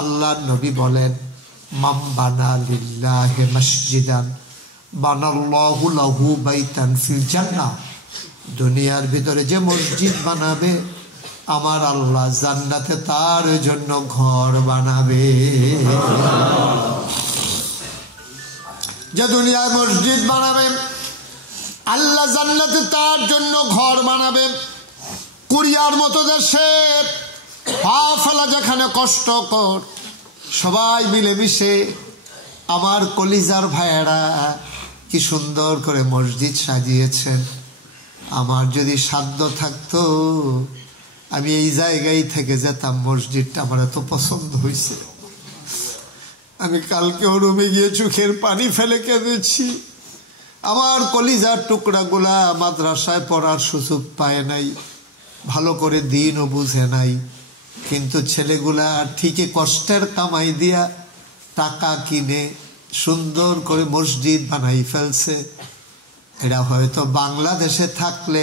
আল্লাহ নবী বলেন, মাম বানা লিল্লাহি মসজিদান বানাল্লাহু লাহু বাইতান ফিল জান্নাহ। দুনিয়ার ভিতরে যে মসজিদ বানাবে, আমার আল্লাহ জান্নাতে তার জন্য ঘর বানাবে। যে দুনিয়ায় মসজিদ বানাবে, আল্লাহ জান্নাতে তার জন্য ঘর বানাবে। কোরিয়ার মতো দেশে পা ফেলা যেখানে কষ্টকর, সবাই মিলেমিশে আমার কলিজার ভাইয়েরা কি সুন্দর করে মসজিদ সাজিয়েছেন। আমার যদি সাধ্য থাকতো আমি এই জায়গায় থেকে যেতাম। মসজিদটা আমার এত পছন্দ হয়েছে, আমি কালকেও রুমে গিয়ে চোখের পানি ফেলে কেঁদেছি। আমার কলিজার টুকরাগুলা মাদ্রাসায় পড়ার সুযোগ পায় নাই, ভালো করে দিনও বুঝে নাই, কিন্তু ছেলেগুলা ঠিকই কষ্টের কামাই দিয়া টাকা কিনে সুন্দর করে মসজিদ বানাই ফেলছে। এটা হয়তো বাংলাদেশে থাকলে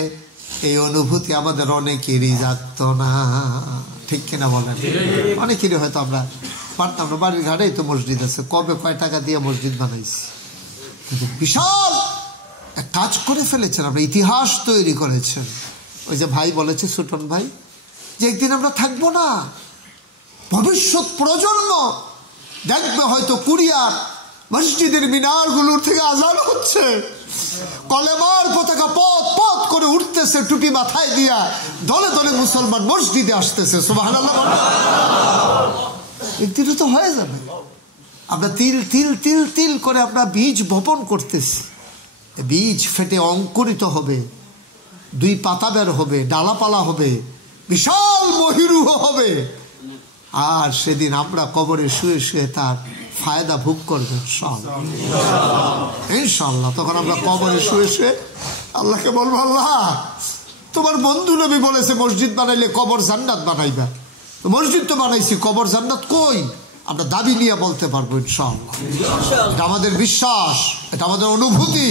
এই অনুভূতি আমাদের অনেকেরই জাগতো না, ঠিক কিনা বলেন? অনেকেরই হয়তো আমরা পারতাম না। বাড়ির ঘাটেই তো মসজিদ আছে, কবে কয় টাকা দিয়ে মসজিদ বানাইছি, কিন্তু বিশাল এক কাজ করে ফেলেছেন, আমরা ইতিহাস তৈরি করেছেন। ওই যে ভাই বলেছে, সুটন ভাই, যে একদিন আমরা থাকবো না, ভবিষ্যৎ প্রজন্ম দেখবে হয়তো কোরিয়ার মসজিদের মিনারগুলোর থেকে আজান হচ্ছে, কলেমার পতাকা পথ পথ করে উঠতেছে, টুপি মাথায় দিয়া দলে দলে মুসলমান মসজিদে আসতেছে। সুবহানাল্লাহ। একদিন তো হয়ে যাবে। আমরা তিল তিল তিল তিল করে আমরা বীজ বপন করতেছি, বীজ ফেটে অঙ্কুরিত হবে, 2 পাতা বের হবে, ডালাপালা হবে, বিশাল মহিরুহ হবে। আর সেদিন আমরা কবরে শুয়ে শুয়ে তার ফায়দা ভোগ করবেন ইনশাআল্লাহ। তখন আমরা কবরে শুয়ে শুয়ে আল্লাহকে বলবো, আল্লাহ তোমার বন্ধু নবী বলেছে মসজিদ বানাইলে কবর জান্নাত বানাইবা, মসজিদ তো বানাইছি, কবর জান্নাত কই? আমরা দাবি নিয়ে বলতে পারবো ইনশাআল্লাহ। এটা আমাদের বিশ্বাস, এটা আমাদের অনুভূতি,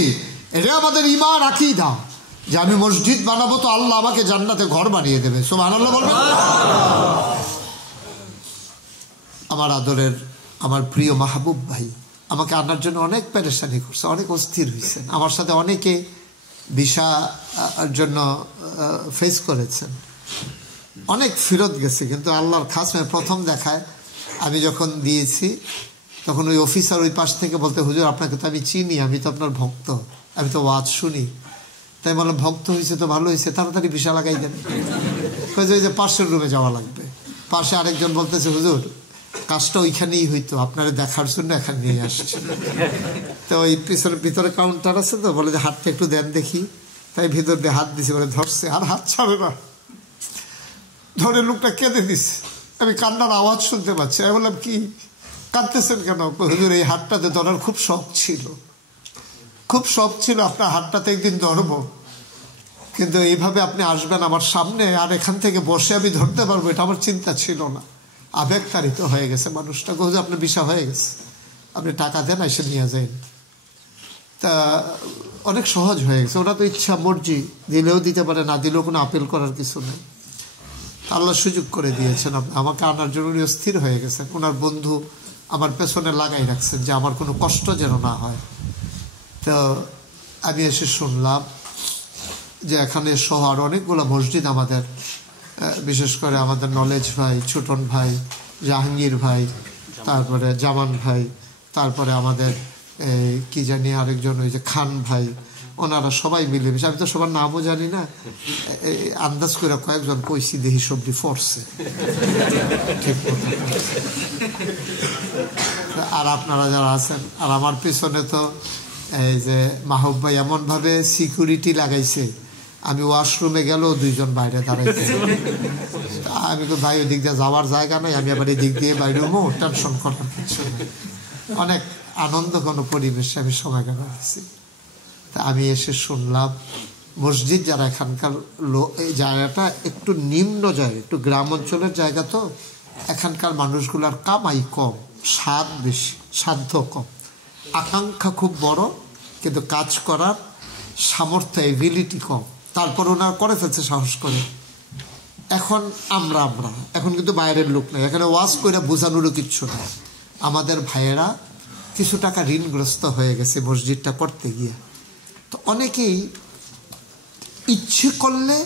এটা আমাদের ঈমান আকীদা, যে আমি মসজিদ বানাবো তো আল্লাহ আমাকে জান্নাতে ঘর বানিয়ে দেবে। সুবহানাল্লাহ বলবেন। আমার আদরের, আমার প্রিয় মাহবুব ভাই আমাকে আনার জন্য অনেক পেরেশানি করছে, অনেক অস্থির হয়েছেন। আমার সাথে অনেকে ভিসার জন্য ফেস করেছেন, অনেক ফেরত গেছে, কিন্তু আল্লাহর খাস প্রথম দেখায় আমি যখন দিয়েছি তখন ওই অফিসার ওই পাশ থেকে বলতে, হুজুর আপনাকে তো আমি চিনি, আমি তো আপনার ভক্ত, আমি তো ওয়াজ শুনি। তাই বললাম, ভক্ত হয়েছে তো ভালো হয়েছে, তাড়াতাড়ি ভিসা লাগাই দেন। ওই যে পাশের রুমে যাওয়া লাগবে। পাশে আরেকজন বলতেছে, হুজুর কাজটা ওইখানেই হইতো, আপনারা দেখার জন্য এখানে নিয়ে আসছে। তো ওই ভিতরে কাউন্টার আছে, তো বলে যে হাতটা একটু দেন দেখি। তাই ভিতর দিয়ে হাত দিছে, বলে ধরছে, আর হাত ছাড়ে না, ধরে লোকটা কেঁদে দিছে। আমি কান্নার আওয়াজ শুনতে পাচ্ছি। আমি বললাম, কি কাঁদতেছেন কেন? হুজুর এই হাতটাতে ধরার খুব শখ ছিল, খুব শখ ছিল আপনার হাতটাতে একদিন ধরবো, কিন্তু এইভাবে আপনি আসবেন আমার সামনে আর এখান থেকে বসে আমি ধরতে পারবো, এটা আমার চিন্তা ছিল না। আবেগতাড়িত হয়ে গেছে মানুষটা। হুজুর আপনার ভিসা হয়ে গেছে, আপনি টাকা দেন, এসে নিয়ে যান। তা অনেক সহজ হয়ে গেছে। ওরা তো ইচ্ছা মর্জি, দিলেও দিতে পারে, না দিলেও কোনো আপিল করার কিছু নেই। আল্লাহ সুযোগ করে দিয়েছেন, আমাকে আনার জন্য স্থির হয়ে গেছেন। ওনার বন্ধু আমার পেছনে লাগাই রাখছেন যে আমার কোনো কষ্ট যেন না হয়। তো আমি এসে শুনলাম যে এখানে সহ আর অনেকগুলো মসজিদ আমাদের, বিশেষ করে আমাদের নলেজ ভাই, ছোটন ভাই, জাহাঙ্গীর ভাই, তারপরে জামান ভাই, তারপরে আমাদের কি জানি আরেকজন ওই যে খান ভাই, ওনারা সবাই মিলেমিশে, আমি তো সবার নামও জানি না, আন্দাজ করে কয়েকজন কইসি দেখি সবজি ফরছে ঠিক মতো। আর আপনারা যারা আছেন, আর আমার পিছনে তো এই যে মাহবুব ভাই এমনভাবে সিকিউরিটি লাগাইছে, আমি ওয়াশরুমে গেলেও 2 জন বাইরে দাঁড়াইছে। আমি তো ভাই ওই দিক দিয়ে যাওয়ার জায়গা নাই, আমি আবার এই দিক দিয়ে বাইরে টেনশন করার কিছু নেই। অনেক আনন্দ কোনো পরিবেশে আমি সময় কাটাচ্ছি। তা আমি এসে শুনলাম মসজিদ যারা এখানকার এই জায়গাটা একটু নিম্ন জায়গা, একটু গ্রাম অঞ্চলের জায়গা, তো এখানকার মানুষগুলার কামাই কম, স্বাদ বেশি, সাধ্য কম, আকাঙ্ক্ষা খুব বড়, কিন্তু কাজ করার সামর্থ্য, এবিলিটি কম। তারপর ওনারা করে ফেলছে সাহস করে। এখন আমরা এখন কিন্তু বাইরের লোক নাই, এখানে ওয়াজ করে বোঝানোরও কিচ্ছু নাই। আমাদের ভাইয়েরা কিছু টাকা ঋণগ্রস্ত হয়ে গেছে মসজিদটা করতে গিয়ে। তো অনেকেই ইচ্ছে করলে,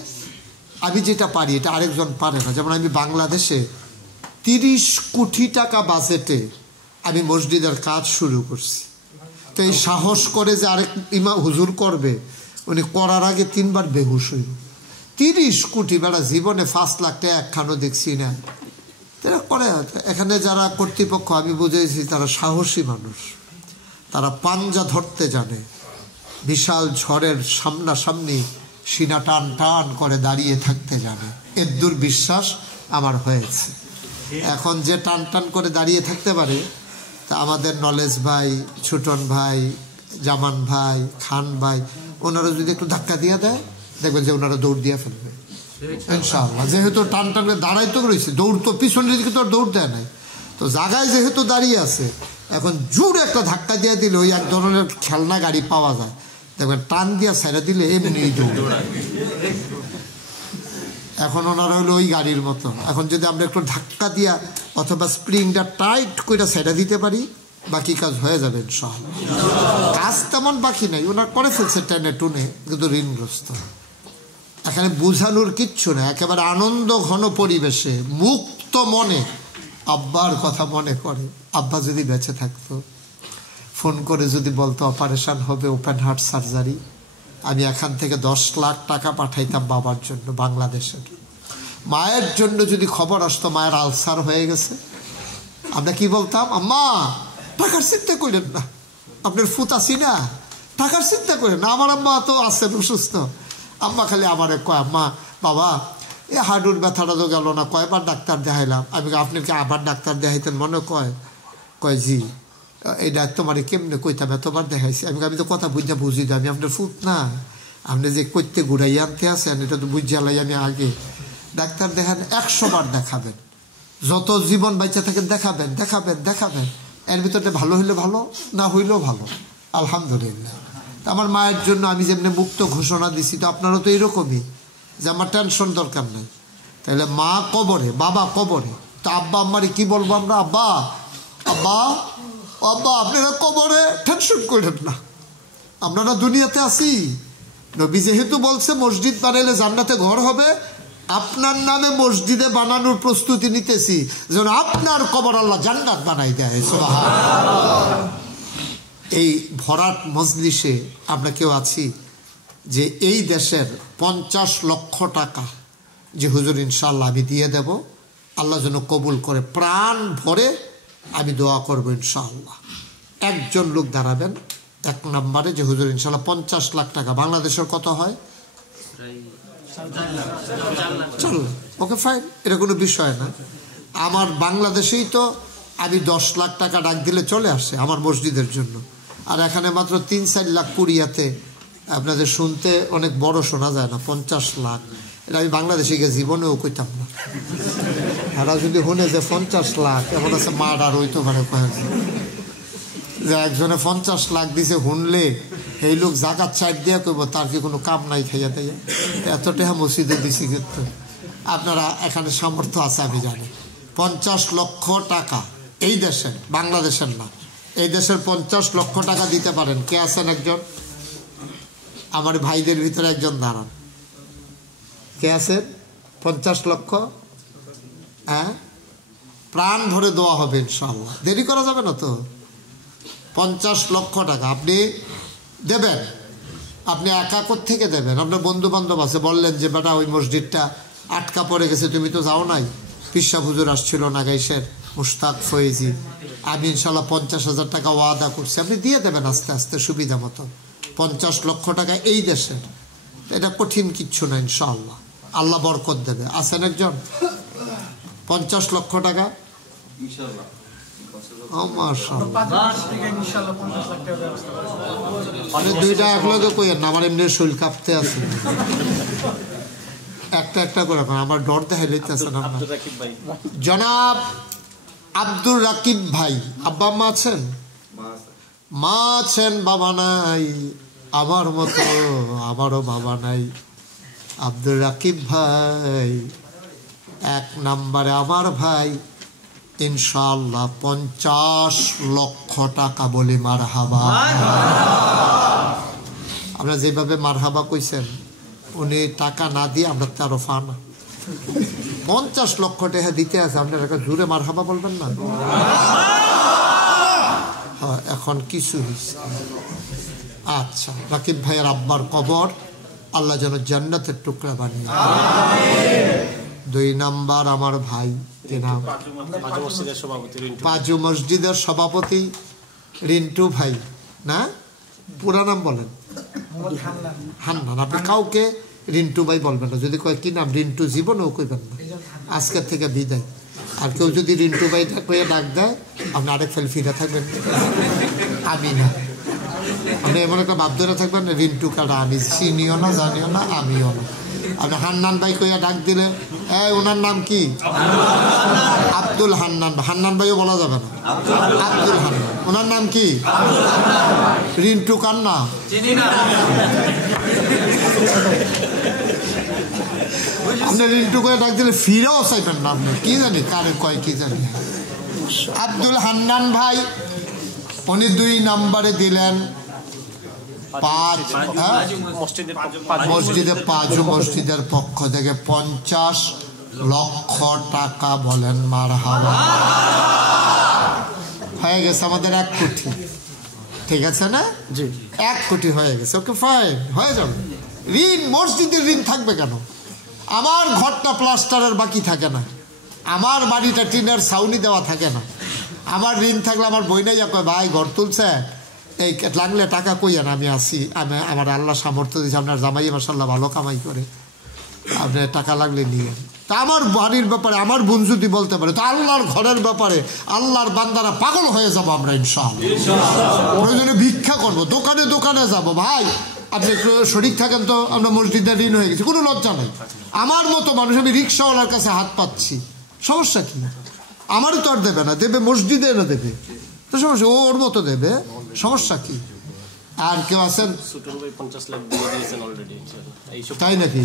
আমি যেটা পারি এটা আরেকজন পারে না। যেমন আমি বাংলাদেশে 30 কোটি টাকা বাজেটে আমি মসজিদের কাজ শুরু করছি। তো এই সাহস করে যে আরেক ইমাম হুজুর করবে, উনি করার আগে 3 বার বেহুশ হইল। 30 কোটি, বেড়া জীবনে 5 লাখ টাকা একখানও দেখছি না। তারা করে। এখানে যারা কর্তৃপক্ষ আমি বুঝেছি তারা সাহসী মানুষ, তারা পাঞ্জা ধরতে জানে। বিশাল ঝড়ের সামনাসামনি সিনা টান টান করে দাঁড়িয়ে থাকতে জানে। এর দূর বিশ্বাস আমার হয়েছে। এখন যে টান টান করে দাঁড়িয়ে থাকতে পারে, তা আমাদের নলেজ ভাই, ছোটন ভাই, জামান ভাই, খান ভাই, ওনারা যদি একটু ধাক্কা দিয়ে দেয়, দেখবেন যে ওনারা দৌড় দিয়ে ফেলবে ইনশাআল্লাহ। যেহেতু টান টান করে দাঁড়াই তো রয়েছে, দৌড় তো পিছনের দিকে তো আর দৌড় দেয় নাই, তো জায়গায় যেহেতু দাঁড়িয়ে আছে, এখন জোরে একটা ধাক্কা দিয়ে দিলে ওই এক ধরনের খেলনা গাড়ি পাওয়া যায়, দেখবেন টান দিয়া ছেড়ে দিলে এমনি দৌড়। এখন ওনারা হলো ওই গাড়ির মতো। এখন যদি আমরা একটু ধাক্কা দিয়া অথবা স্প্রিংটা টাইট করে ছেড়ে দিতে পারি, বাকি কাজ হয়ে যাবে ইনশাআল্লাহ। কাজ তেমন বাকি নাই, ওনার করে ফেলছে টেনে টুনে, কিন্তু ঋণগ্রস্ত। এখানে বোঝানোর কিচ্ছু নেই, একেবারে আনন্দ ঘন পরিবেশে মুক্ত মনে আব্বার কথা মনে করে। আব্বা যদি বেঁচে থাকতো, ফোন করে যদি বলতো অপারেশন হবে, ওপেন হার্ট সার্জারি, আমি এখান থেকে 10 লাখ টাকা পাঠাইতাম বাবার জন্য বাংলাদেশের। মায়ের জন্য যদি খবর আসতো মায়ের আলসার হয়ে গেছে, আমরা কি বলতাম? আম্মা টাকার চিন্তা করেন না, আপনার ফুত আসি না, টাকার চিন্তা করেন না, আমার আম্মা তো আছেন অসুস্থ। আম্মা খালি আমারে কয়, আম্মা বাবা এই হাডুর ব্যথাটা তো গেল না, কয়বার ডাক্তার দেখাইলাম। আমি আপনি কি আবার ডাক্তার দেখাইতেন? মনে কয় জি। এইটা তোমার কেমনে কইতাম, এতবার দেখাইছি। আমি তো কথা বুঝি না, আমি আপনার ফুট না, আপনি যে করতে ঘুরাই আনতে আছেন এটা তো বুঝালাই। আমি আগে ডাক্তার দেখান 100 বার দেখাবেন, যত জীবন বাচ্চা থাকেন দেখাবেন দেখাবেন দেখাবেন। এর ভিতরে ভালো হইলে ভালো, না হইলেও ভালো, আলহামদুলিল্লাহ। আমার মায়ের জন্য আমি যেমনি মুক্ত ঘোষণা দিছি, তো আপনারও তো এরকমই, যে আমার টেনশন দরকার নাই। তাহলে মা কবরে, বাবা কবরে, তো আব্বা আম্মারে কি বলবো আমরা? আব্বা আব্বা আব্বা আপনারা কবরে, টেনশন করেন না, আপনারা দুনিয়াতে আছি। নবী যেহেতু বলছে মসজিদ বানাইলে জান্নাতে ঘর হবে, আপনার নামে মসজিদে বানানোর প্রস্তুতি নিতেছি, যেন আপনার কবর আল্লাহ জান্নাত বানাই দেয়। সুবহানাল্লাহ। এই ভরাট মজলিসে আমরা কেউ আছি যে এই দেশের 50 লক্ষ টাকা যে হুজুর ইনশাআল্লাহ আমি দিয়ে দেব, আল্লাহ যেন কবুল করে, প্রাণ ভরে আমি দোয়া করবো ইনশাআল্লাহ। একজন লোক দাঁড়াবেন 1 নম্বরে, যে হুজুর ইনশাআল্লাহ 50 লাখ টাকা, বাংলাদেশের কত হয়? 4 লাখ। ওকে ফাইন, এটা কোনো বিষয় না। আমার বাংলাদেশেই তো আমি 10 লাখ টাকা ডাক দিলে চলে আসে আমার মসজিদের জন্য, আর এখানে মাত্র 3-4 লাখ কুড়িয়াতে আপনাদের শুনতে অনেক বড় শোনা যায় না। 50 লাখ এটা আমি বাংলাদেশে গিয়ে জীবনেও কইতাম না। এরা যদি শুনে যে 50 লাখ, এমন আছে মার আর হইতে পারে কয়েকজন, যে একজনে 50 লাখ দিছে, শুনলে এই লোক জাকাত চাইট দিয়া কইব তার কি কোনো কাম নাই খাইয়া দেয়া, এত টাকা মসজিদে দিছি। কিন্তু আপনারা এখানে সামর্থ্য আছে আমি জানি। 50 লক্ষ টাকা এই দেশের, বাংলাদেশের না, এই দেশের 50 লক্ষ টাকা দিতে পারেন কে আছেন? একজন আমার ভাইদের ভিতরে একজন দাঁড়ান, কে আছেন? 50 লক্ষ, হ্যাঁ, প্রাণ ভরে দেওয়া হবে ইনশাআল্লাহ, দেরি করা যাবে না তো। 50 লক্ষ টাকা আপনি দেবেন, আপনি একা থেকে দেবেন? আপনার বন্ধু বান্ধব আছে, বললেন যে বেটা ওই মসজিদটা আটকা পড়ে গেছে, তুমি তো যাও নাই, পিসা হুজুর আসছিল নাগাইশের, মুশতাক ফয়েজি, আমি ইনশাল্লাহ 50,000 টাকা ওয়াদা করছি, আপনি দিয়ে দেবেন আস্তে আস্তে সুবিধা মতো। 50 লক্ষ টাকা এই দেশের, এটা কঠিন কিচ্ছু না ইনশাআল্লাহ, আল্লাহ বরকত দেবে। আছেন একজন 50 লক্ষ টাকা? দুইটা একলগে কইেন না, আমার এমনি শরীর কাঁপতে আছে, একটা করে আমার ডর দেখাই লইতেছে না। জনাব আব্দুর রাকিব ভাই, আব্বা আম্মা আছেন? মা আছেন, বাবা নাই, আমার মতো আমারও বাবা নাই। আব্দুর রাকিব ভাই এক নম্বরে আমার ভাই ইনশাআল্লাহ 50 লক্ষ টাকা বলি মারহাবা। আমরা যেভাবে মারহাবা কইছেন, উনি টাকা না দিয়ে আমরা তারও ফানা 50 লক্ষ টাকা দিতে আছে, আপনার একটা জোরে মারহাবা বলবেন না? হ্যাঁ, এখন কিছু হয়েছে। আচ্ছা, রাকিব ভাইয়ের আব্বার কবর আল্লাহ যেন জান্নাতের টুকরা বানিয়ে। 2 নাম্বার আমার ভাই পাজু মসজিদের সভাপতি রিন্টু ভাই, না পুরা নাম বলেন? হান্নান। আপনি কাউকে রিন্টু ভাই বলবেন না, যদি কয় কি নাম রিন্টু জীবনেও কইবেন না, আজকের থেকে বিদায়। আর কেউ যদি রিন্টু ভাই কয়ে ডাক দেয়, আপনি আরেক ফেল ফিরে থাকবেন, আমি না। আপনি এমন একটা ভাব ধরে থাকবেন, রিন্টু কাটা আমি চিনিও না, জানিও না, আমিও না। আপনি হান্নান ভাই কইয়া ডাক দিলে, ওনার নাম কি? আব্দুল হান্নান। হান্নান ভাইও বলা যাবে না, আব্দুল হান্নান। ওনার নাম কি? রিন্টু কান্না। আপনি রিন্টু করে ডাক দিলে ফিরেও চাইবেন না, আপনি কি জানি কারে কয় কি জানি। আব্দুল হান্নান ভাই উনি 2 নম্বরে দিলেন মসজিদে পাজু মসজিদের পক্ষ থেকে 50 লক্ষ টাকা বলেন মারহাবা। হয়ে গেছে আমাদের 1 কোটি, ঠিক আছে না? জি, 1 কোটি হয়ে গেছে। ওকে, ফাইন, হয়ে যাবে। ঋণ, মসজিদের ঋণ থাকবে কেন? আমার ঘরটা প্লাস্টারের বাকি থাকে না, আমার বাড়িটা টিনের ছাউনি দেওয়া থাকে না। আমার ঋণ থাকলে আমার বই নাই কয় ভাই ঘর তুলছে, এই লাগলে টাকা কইয়া না, আমি আসি, আমার আল্লাহ সামর্থ্য দিয়েছে, আপনার জামাই মাশাআল্লাহ ভালো কামাই করে, আপনি টাকা লাগলে নিয়ে। তা আমার বাড়ির ব্যাপারে আমার বোন যদি বলতে পারে, তো আল্লাহর ঘরের ব্যাপারে আল্লাহর বান্দারা পাগল হয়ে যাবো আমরা ইনশাআল্লাহ। প্রয়োজনে ভিক্ষা করবো, দোকানে দোকানে যাবো। ভাই আপনি শরীর থাকেন তো, আমরা মসজিদে ঋণ হয়ে গেছি, কোনো লজ্জা নেই। আমার মতো মানুষ, আমি রিক্সাওয়ালার কাছে হাত পাচ্ছি, সমস্যা কি? আমারও তো আর দেবে না, দেবে মসজিদে না দেবে তো সমস্যা, ওর মতো দেবে, সমস্যা কি? আর কেউ আছেন? তাই নাকি?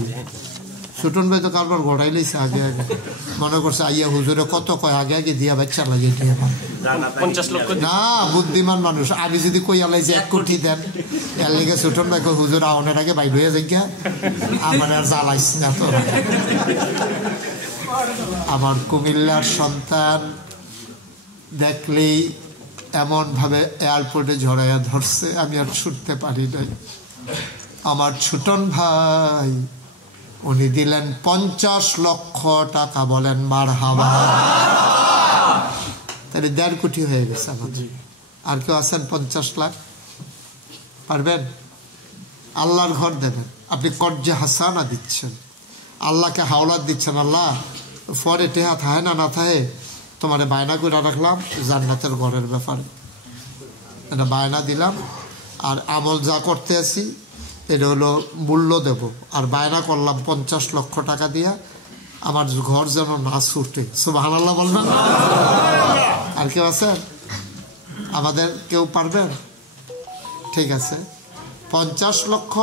সুটন ভাই তো কারবার ঘটাই লাইছে আগে আগে, মনে করছে আইয়া হুজুরে কত কয়, আগে আগে দিয়া বাচ্চা লাগে না, বুদ্ধিমান মানুষ। আমি যদি কইয়া লাইছি 1 কোটি দেন, এর লেগে সুটন ভাই কই হুজুর আওনের আগে বাইর হয়ে যাই, আমার আর জ্বালাইস না তো। আমার কুমিল্লার সন্তান দেখলেই এমনভাবে এয়ারপোর্টে ঝরাইয়া ধরছে, আমি আর ছুটতে পারি নাই। আমার ছোটন ভাই উনি দিলেন 50 লক্ষ টাকা বলেন মারহাবা। তাহলে 1.5 কোটি হয়ে গেছে আমাদের। আর কেউ আছেন 50 লাখ? পারবেন? আল্লাহর ঘর দেবেন, আপনি কর্জে হাসানা দিচ্ছেন, আল্লাহকে হাওলাত দিচ্ছেন। আল্লাহ পরে টেহা থাহে না না থাহে, তোমার বায়না করে রাখলাম জান্নাতের ঘরের ব্যাপারে, এটা বায়না দিলাম। আর আমল যা করতে আসি এটা হলো মূল্য দেব, আর বায়না করলাম 50 লক্ষ টাকা দিয়া আমার ঘর যেন না ছুটে। সুবহানাল্লাহ বলবেন? আর কেউ আছে আমাদের? কেউ পারবেন? ঠিক আছে, 50 লক্ষ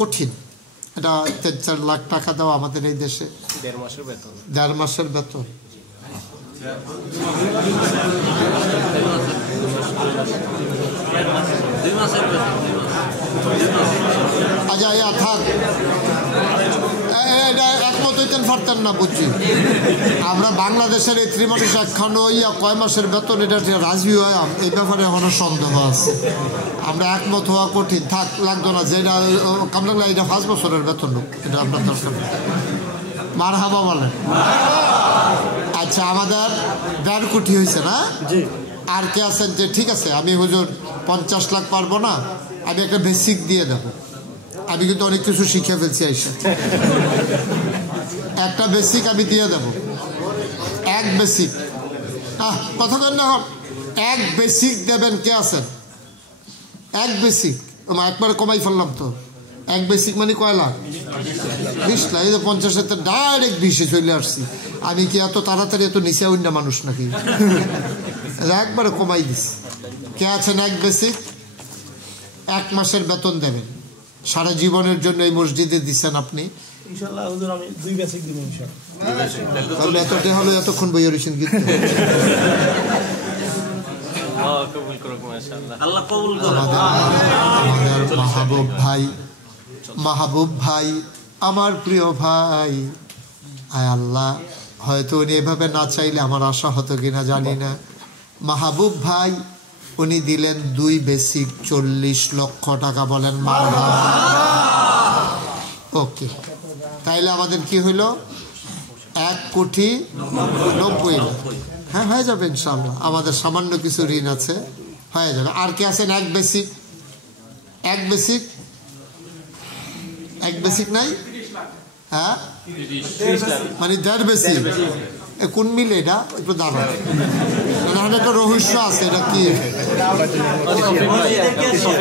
কঠিন, এটা 3-4 লাখ টাকা দেওয়া আমাদের এই দেশে 1.5 মাসের বেতন। আচ্ছা থাক, এটা একমত হইতেন পারতেন না বুঝছি। আমরা বাংলাদেশের এই ত্রিমাণিক একখানো কয় মাসের বেতন, এটা রাজবি হয়, এই ব্যাপারে এখনো সন্দেহ আছে। আমরা একমত হওয়া কঠিন, থাক, লাগতো না। যেটা কাম লাগলে এটা 5 বছরের বেতন, এটা আপনার দরকার। মারহাবা বলেন। আচ্ছা, আমাদের 1.5 কোটি হয়েছে না? আর কে আছেন যে ঠিক আছে আমি হুজুর 50 লাখ পারবো না, আমি একটা বেসিক দিয়ে দেব? আমি কিন্তু অনেক কিছু শিখে ফেলছি, এসে একটা বেসিক আমি দিয়ে দেব। 1 বেসিক, কথা কেন না, 1 বেসিক দেবেন? কে আছেন? 1 বেসিক একবারে কমাই ফেললাম তো। 1 বেসিক মানে কয় লাখ? 20 লাখ। এই যে 50-এর ডাইরেক্ট 20-এ চলে আসছি। আমি কি এত তাড়াতাড়ি এত নিচে অন্য মানুষ নাকি? একবারে কমাই দিছি। কে আছেন 1 বেসিক? 1 মাসের বেতন দেবেন, সারা জীবনের জন্য এই মসজিদে দিচ্ছেন আপনি। ইনশাআল্লাহ হুজুর আমি 2 বেসিক দিব ইনশাআল্লাহ। তাহলে এতটা হলো এতক্ষণ বই রয়েছেন গীত আমাদের মাহবুব ভাই আমার প্রিয় ভাই, আয় আল্লাহ, হয়তো উনি এভাবে না চাইলে আমার আশা হতো কিনা জানি না। মাহবুব ভাই উনি দিলেন 2 বেসিক 40 লক্ষ টাকা, বলেন মারহাবা। ওকে, তাইলে আমাদের কি হইল 1,90,00,000। হ্যাঁ, হয়ে যাবে ইনশাআল্লাহ। আমাদের সামান্য কিছু ঋণ আছে, হয়ে যাবে। আর কি আছেন? এক বেসিক নাই? হ্যাঁ, মানে 1.5 বেসিক। কোন মিলে এটা? একটু দাঁড়ান, একটা রহস্য আছে। এটা কি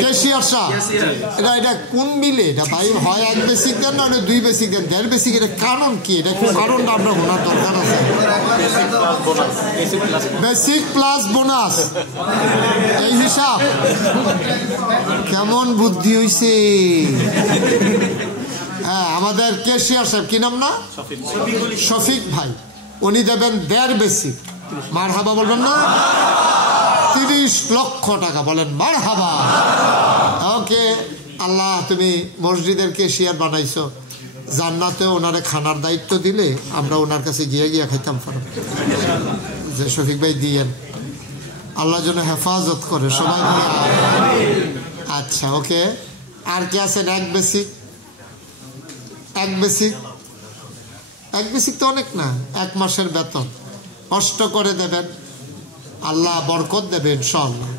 কেশিয়ার সাহ, এটা কোন মিলে এটা ভাই? হয় 1 বেসিক দেন, না 2 বেসিক দেন, 1.5 বেসিক। এটা কারণ কি? এটা কি কারণটা আমরা শোনার দরকার আছে? বেসিক প্লাস বোনাস, এই হিসাব। কেমন বুদ্ধি হইছে! হ্যাঁ, আমাদের কেশিয়ার সাহেব, কি নাম না? শফিক ভাই, উনি দেবেন 1.5 বেসিক। মারহাবা বলবেন না? 30 লক্ষ টাকা, বলেন মারহাবা। ওকে, আল্লাহ তুমি মসজিদের কেশিয়ার বানাইছো, জান্নাতে ওনারে খানার দায়িত্ব দিলে আমরা ওনার কাছে গিয়ে খাইতাম পারো। যে শফিক ভাই দিয়েন, আল্লাহ যেন হেফাজত করে সবাই। আচ্ছা, ওকে। আর কি আছেন? 1 বেসিক। 1 বেসিক তো অনেক না, 1 মাসের বেতন 8 করে দেবেন, আল্লাহ বরকত দেবে ইনশাআল্লাহ।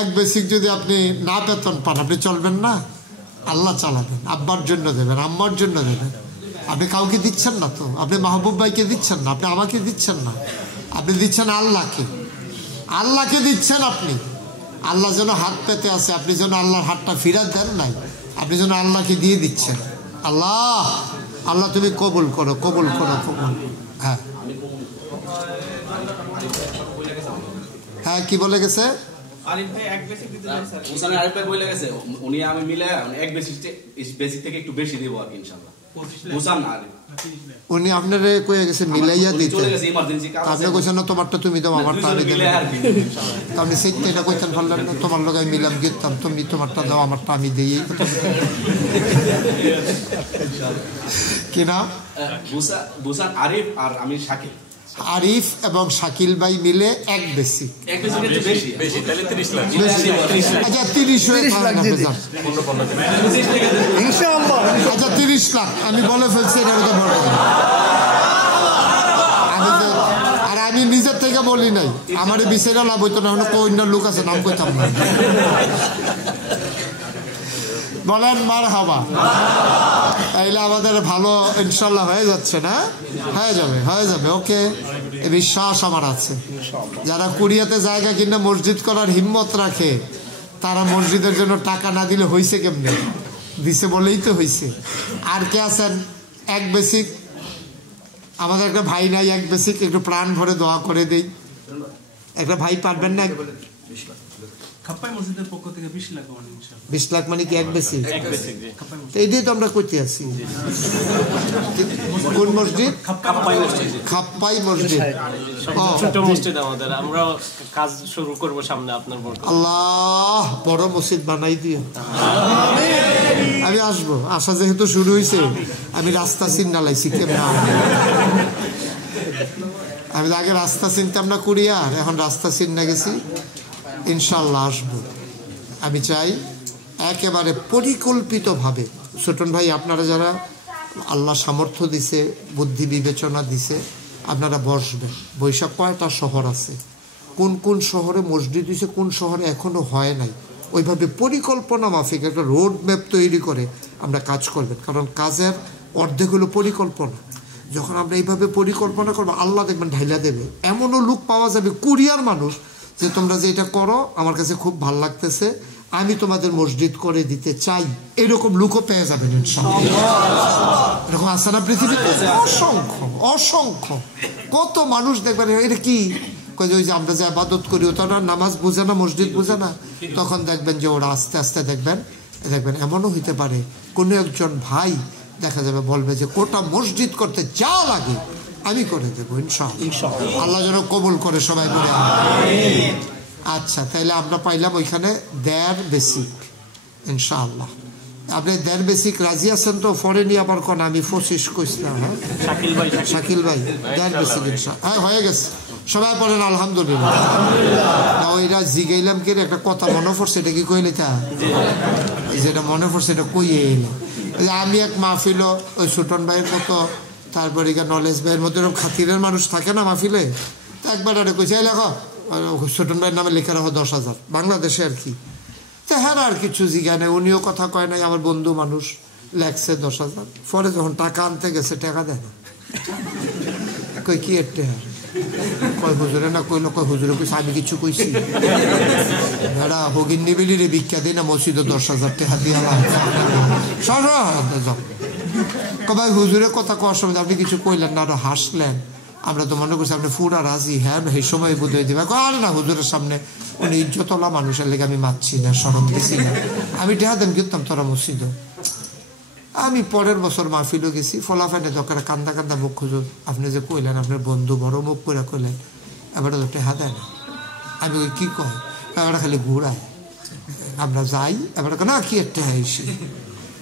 1 বেসিক যদি আপনি না বেতন পান, আপনি চলবেন না, আল্লাহ চালাবেন। আব্বার জন্য দেবেন, আম্মার জন্য দেবেন। আপনি কাউকে দিচ্ছেন না তো, আপনি মাহবুব ভাইকে দিচ্ছেন না, আপনি আমাকে দিচ্ছেন না, আপনি দিচ্ছেন আল্লাহকে দিচ্ছেন আপনি। আল্লাহ যেন হাত পেতে আছে, আপনি যেন আল্লাহর হাতটা ফিরাত দেন নাই, আপনি যেন আল্লাহকে দিয়ে দিচ্ছেন। আল্লাহ তুমি কবুল করো। হ্যাঁ, হ্যাঁ, কি বলে গেছে? আরিফ ভাই 1 বেসিক দিতে চাই স্যার। মুসানে আরিফ ভাই বলে গেছে উনি আমি মিলে 1 বেসিক থেকে একটু বেশি দেব আর কি ইনশাআল্লাহ। মুসান না আরিফ উনি আপনারে কইয়া গেছে মিলাইয়া দিতে। চলে গেছে ইমার্জেন্সি কাজ। আপনি কইছেন না তোমারটা তুমি দাও, আমারটা আমি দেব। আপনি সেইটা এটা কইতেন পারলেন না, তোমার লগে আমি মিলাম গেতাম, তুমি তোমারটা দাও, আমারটা আমি দেই। কি নাম? মুসান আরিফ আর আমি শাকিল। আরিফ এবং শাকিল ভাই মিলে 1 বেসিক। 1 বেসিক বেশি তাহলে 30 লাখ। আচ্ছা 30 লাখ ইনশাআল্লাহ। আচ্ছা 30 লাখ আমি বলে ফেলছি, এটা কথা বলবো। আর আমি নিজের থেকে বলি নাই, আমার বিচারা লাভ হইতো না, অন্য লোক আছে নাম কইতাম না। বলেন মারহাবা। তাইলে আমাদের ভালো ইনশাল্লাহ হয়ে যাচ্ছে না? হয়ে যাবে। ওকে, বিশ্বাস আমার আছে। যারা কুড়িয়াতে জায়গা কিনা মসজিদ করার হিম্মত রাখে, তারা মসজিদের জন্য টাকা না দিলে হইছে কেমনে? দিছে বলেই তো হইছে। আর কে আছেন? 1 বেসিক। আমাদের একটা ভাই নাই 1 বেসিক, একটু প্রাণ ভরে দোয়া করে দেই। একটা ভাই পারবেন না? খাপ্পাই মসজিদের পক্ষ থেকে 20 লাখ। 20 লাখ মানে কি 1 বেসিক? এই দিয়ে তো আমরা করতে আছি। কোন মসজিদ? খাপ্পাই মসজিদ। ছোট মসজিদ আমাদের, আমরা কাজ শুরু করব সামনে আপনার বড়। আল্লাহ বড় মসজিদ বানাই দিও। আমি আসবো, আসা যেহেতু শুরু হয়েছে, আমি রাস্তা চিন্তা লাইছি কেমন। আমি আগে রাস্তা চিনতাম না কুড়িয়ার, এখন রাস্তা চিন্তা গেছি। ইনশাল্লাহ আসবো। আমি চাই একেবারে পরিকল্পিতভাবে। ছোটন ভাই, আপনারা যারা আল্লাহ সামর্থ্য দিছে, বুদ্ধি বিবেচনা দিছে, আপনারা বসবেন। বৈশাখ কয়টা শহর আছে, কোন কোন শহরে মসজিদ দিছে, কোন শহরে এখনো হয় নাই, ওইভাবে পরিকল্পনা মাফিক একটা রোড ম্যাপ তৈরি করে আমরা কাজ করবেন। কারণ কাজের অর্ধেক হলো পরিকল্পনা। যখন আমরা এইভাবে পরিকল্পনা করবো, আল্লাহ দেখবেন ঢাইলা দেবে। এমনও লোক পাওয়া যাবে, কুরিয়ার মানুষ, যে তোমরা যে এটা করো আমার কাছে খুব ভালো লাগতেছে, আমি তোমাদের মসজিদ করে দিতে চাই, এরকম লোকও পেয়ে যাবেন ইনশাআল্লাহ। এরকম আছে না পৃথিবীতে? অসংখ্য কত মানুষ দেখবেন। এটা কি ওই যে আমরা যে ইবাদত করি, ওটা নামাজ বুঝে না, মসজিদ বুঝে না, তখন দেখবেন যে ওরা আস্তে আস্তে দেখবেন এমনও হইতে পারে কোনো একজন ভাই দেখা যাবে বলবে যে কোটা মসজিদ করতে যা লাগে আমি করে দেবো ইনশাআল্লাহ। আল্লাহ যেন কবুল করে সবাই বলে আচ্ছা। তাইলে আমরা পাইলাম ওইখানে দেড় বেসিক ইনশাআল্লাহ। আপনি দেড় বেসিক রাজি আছেন তো? ফরে নিয়ে আবার কোন আমি 25 কইছিলাম। হ্যাঁ শাকিল ভাই দেড় বেসিক ইনশাআল্লাহ। হ্যাঁ হয়ে গেছে, সবাই পড়েন আলহামদুলিল্লাহ। না ওইটা জিগাইলাম কি একটা কথা মনে পড়ছে, এটা কি কইলে তা যেটা মনে পড়ছে এটা কইয়ে এলো। আমি এক মাহফিল ওই সুটন ভাইয়ের মতো, তারপরে নলেজ ভাইয়ের মতো এরকম খাতিরের মানুষ থাকে না মাহফিলে, তো একবার এটা কইছে লেখো সুটন ভাইয়ের নামে লিখে রাখো 10,000 বাংলাদেশে আর কি। তো হ্যাঁ আর কিছু জিজ্ঞানে, উনিও কথা কয় নাই, আমার বন্ধু মানুষ লেখছে 10,000। পরে যখন টাকা আনতে গেছে টাকা দেয় না, কই কি এর টেহা কয় হুজুরে না কইলো, কয় হুজুরে কইছে আমি কিছু কইছি এরা হগিন নিবিলি রে ভিক্ষা দিই না মসজিদে 10,000 টাকা দিয়ে যাও। ভাই হুজুরের কথা কওয়ার সময় আপনি কিছু কইলেন না, আরো হাসলেন, আমরা তো মনে করছি আপনি পুরা রাজি। হ্যাঁ এই সময় বোধহয় দিবে, আরে না হুজুরের সামনে উনি ইজ্জতলা মানুষের লেগে আমি মারছি না, শরম দিছি না, আমি টেহা দেন গিয়েতাম তোরা মসজিদ। আমি পরের বছর মাহফিলও গেছি, ফলাফাইনে দরকার কান্দা কান্দা মুখ খুঁজুন, আপনি যে কইলেন আপনার বন্ধু বড় মুখ করে কইলেন, এবার তো টেহা দেয় না। আমি ওই কী কয়, এবার খালি ঘুরায়, আমরা যাই এবার না কি একটা আইসি।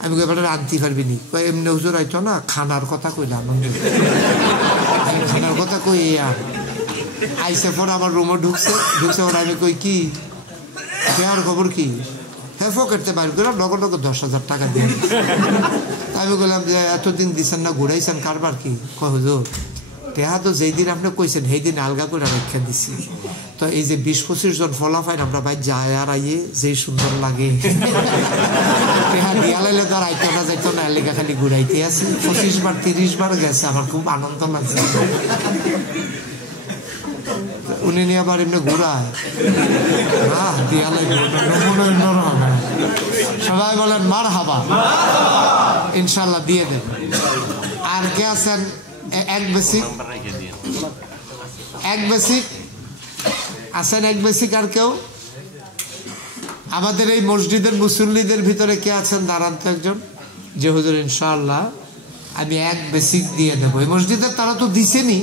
আমি এবার আনতে পারবি নি, এমনি হুজুর আইতো না, খানার কথা কইলাম, খানার কথা কই আইসে পর আমার রুমে ঢুকছে ওরা, আমি কই কি আর খবর কি, হ্যাঁ ফকেটতে বাইর করে নগদ 10,000 টাকা দিয়ে। আমি বললাম যে এতদিন দিচ্ছেন না, ঘুরাইছেন কারবার কি? কয় হুজুর টেহা তো যেই দিন আপনি কইছেন সেই দিন আলগা করে রক্ষা দিছি, তো এই যে 20-25 জন ফলাফাইন আমরা ভাই যায় আর আইয়ে যে সুন্দর লাগে, টেহা দিয়া লাইলে তো আর আইতো না যাইতো না, এলাকা খালি ঘুরাইতে আছি। 25 বার 30 বার গেছে, আমার খুব আনন্দ লাগছে। উনি নিয়ে আবার এমনি ঘুরায় সবাই বলেন মার হাবা, ইনশাল্লাহ দিয়ে দেন। আর কে আছেন এক বেসিক আছেন? এক বেসিক আর কেউ? আমাদের এই মসজিদের মুসল্লিদের ভিতরে কে আছেন? দাঁড়ান তো একজন, যে হুজুর ইনশাআল্লাহ আমি এক বেসিক দিয়ে দেবো। এই মসজিদের তারা তো দিছেনই,